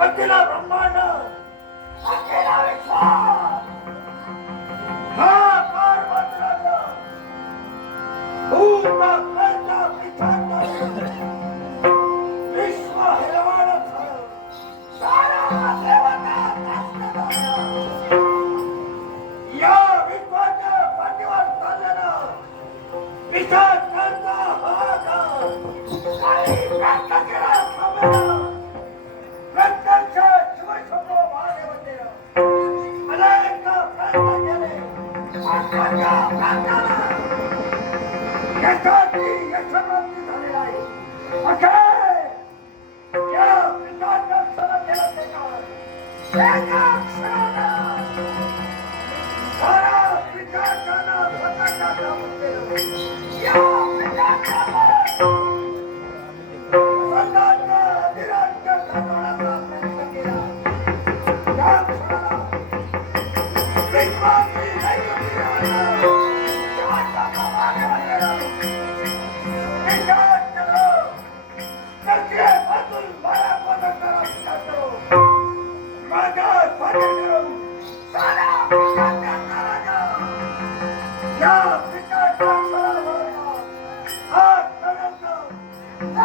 ಅಖಿಲ ಬ್ರಹ್ಮಾಂಡ ಅಖಿಲ ವಿಶ್ವ Thank you.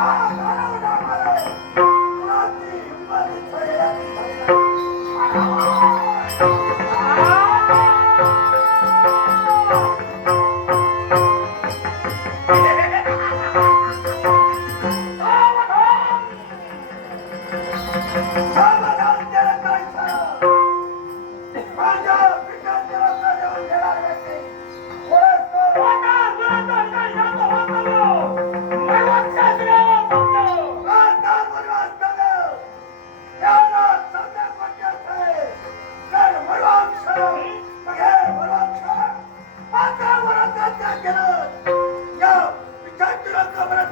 Thank you. का बरं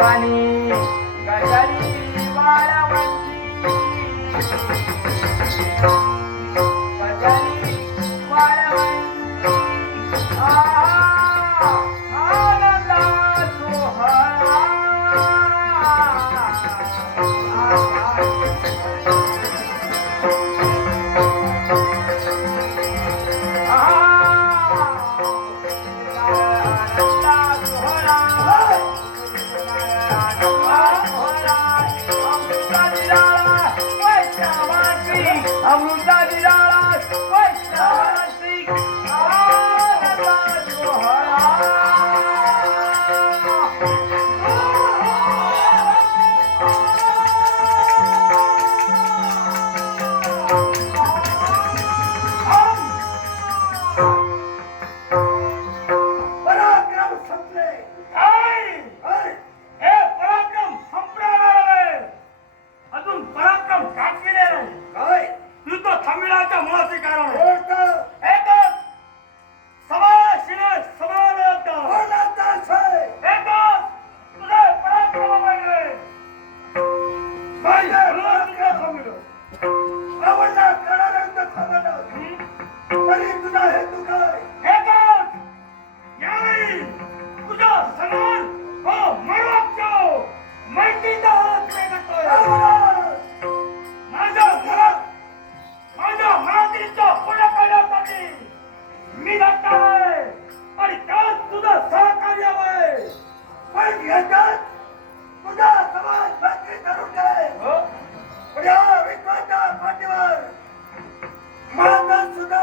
पाणी गजारी वाळवंती Thank you. पाठीवर हो. माझा सुद्धा